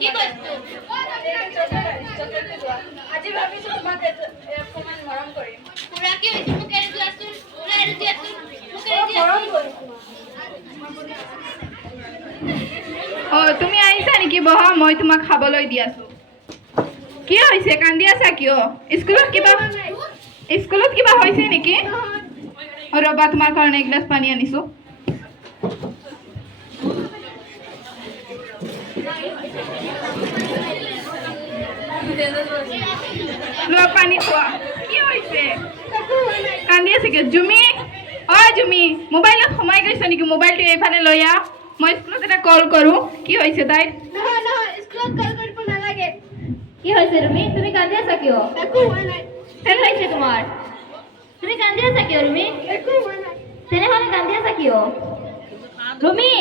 কি বস্তু? আজি ভাবিছো তোমাক অকমান মৰম কৰিম। খুৰা কি হৈছে? মোক এৰি দিয়াচোন, খুৰা এৰি দিয়াচোন, মোক এৰি দিয়াচোন। তুমি আহিছা নেকি? বহা, মই তোমাক খাবলৈ দি আছো। কি হৈছে? কান্দি আছা কিয়? স্কুলত কিবা হৈছে নেকি? ৰবা, তোমাৰ কাৰণে এগিলাছ পানী আনিছো। লোৱা, পানী খোৱা। কি হৈছে? কান্দি আছে কিয়? জুমি, জুমি, মোবাইলত সোমাই গৈছে নেকি? মোবাইলটো এইফালে লৈ আহ, মই স্কুলত এটা কল কৰো। কি হৈছে তাইৰ? নহয়, স্কুলত কল কৰিব নালাগে। কি হৈছে ৰুমি? তুমি কান্দি আছা কিয়? একো হোৱা নাই। কি হৈছে তোমাৰ? তুমি কান্দি আছা কিয় ৰুমি? একো হোৱা নাই। তেনেহ'লে কান্দি আছা কিয়? ৰুমি,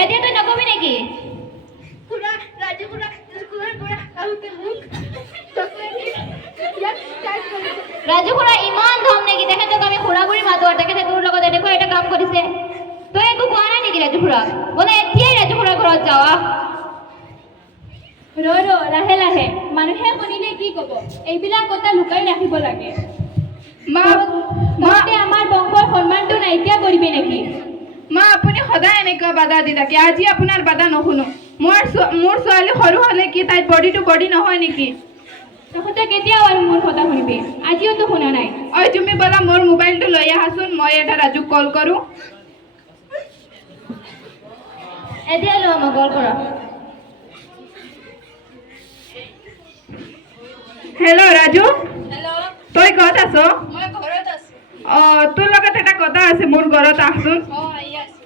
এতিয়া তই নকবি নেকি? খুৰা, ৰাজু খুৰা স্কুলৰ পৰা আহোঁতে মোক চকলেট দি ইয়াত টাইট কৰিছে। ৰাজু খুৰা ইমান ধম নেকি? তেখেতক আমি খুৰা বুলি মাতো আৰু তেখেতে তোৰ লগত এনেকুৱা এটা কাম কৰিছে। তই একো কোৱা নাই নেকি ৰাজু খুৰা? বোলে এতিয়াই ৰাজু খুৰাৰ ঘৰত যাৱা। লাহে লাহে মানুহে শুনিলে কি ক'ব? এইবিলাক কথা লুকাই ৰাখিব লাগে। তহঁতে আমাৰ বংশৰ সন্মানটো নাইকিয়া কৰিবি নেকি? মা, আপুনি সদায় এনেকুৱা বাধা দি থাকে। আজি আপোনাৰ বাধা নুশুনো। মোৰ ছোৱালী সৰু হ'লে কি তাইৰ বডিটো বডি নহয় নেকি? তহঁতে কেতিয়াও আৰু মোৰ কথা শুনিবি? আজিওতো শুনা নাই। তুমি বলা, মোৰ মোবাইলটো লৈ আহাচোন, মই এটা ৰাজুক কল কৰো। এতিয়া লোৱা, মই কল কৰা। হেল্ল' ৰাজু, হেল্ল', তই ক'ত আছ? মই ঘৰত আছো। তোৰ লগত এটা কথা আছে, মোৰ ঘৰত আহচোন। আহি আছো।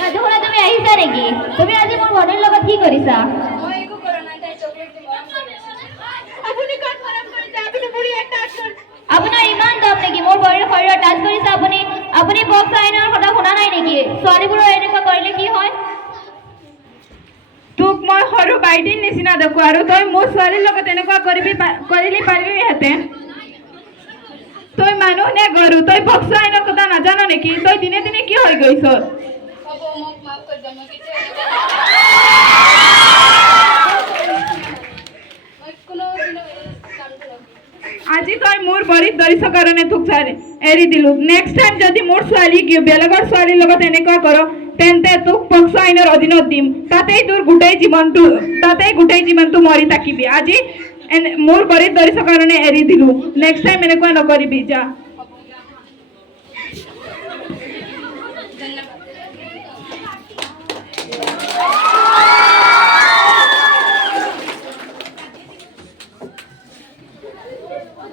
ৰাজু খুৰা, তুমি আহিছা নেকি? তুমি আজি মোৰ ভনীৰ লগত কি কৰিছা? মই একো কৰা নাই, তাই চকলেট দি মৰম কৰি আছে। আপুনি ক'ত মৰম কৰিছে? আপুনি বুঢ়ী একটা আচল। আপোনাৰ ইমান দম নেকি? মোৰ ভনীৰ শৰীৰত টাচ কৰিছে আপুনি? আপুনি বক্স আইনৰ কথা শুনা নাই নেকি? ছোৱালীবোৰৰ এনেকুৱা কৰিলে কি হয়? তোক মই সৰু বাইটিৰ নিচিনা দেখো, আৰু তই মোৰ ছোৱালীৰ লগত এনেকুৱা কৰিলি পাৰিবিহেঁতেন? তই মানুহ নে গৰু? তই বক্স আইনৰ কথা নাজানো নেকি? তই দিনে দিনে কি হৈ গৈছ? হ'ব, মোক মাফ কৰি দিয়া। মই কেতিয়াও মই কোনোদিনো এই কামটো নকৰোঁ। আজি তই মোৰ ভৰিত ধৰিছ কাৰণে তোক এৰি দিলো। নেক্সট টাইম যদি মোৰ ছোৱালী বেলেগৰ ছোৱালীৰ লগত এনেকুৱা কৰ, তেন্তে তোক পক্সো আইনৰ অধীনত দিম। তাতেই গোটেই জীৱনটো মৰি থাকিবি। আজি মোৰ ভৰিত ধৰিছ কাৰণে এৰি দিলো। নেক্সট টাইম এনেকুৱা নকৰিবি, যা।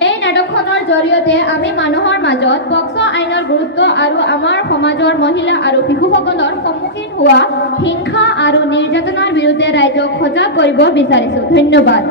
এই নাটকখনৰ জৰিয়তে আমি মানুহৰ মাজত পক্সো আইনৰ গুৰুত্ব আৰু আমাৰ সমাজৰ মহিলা আৰু শিশুসকলৰ সন্মুখীন হোৱা হিংসা আৰু নিৰ্যাতনাৰ বিৰুদ্ধে ৰাইজক সজাগ কৰিব বিচাৰিছো। ধন্যবাদ।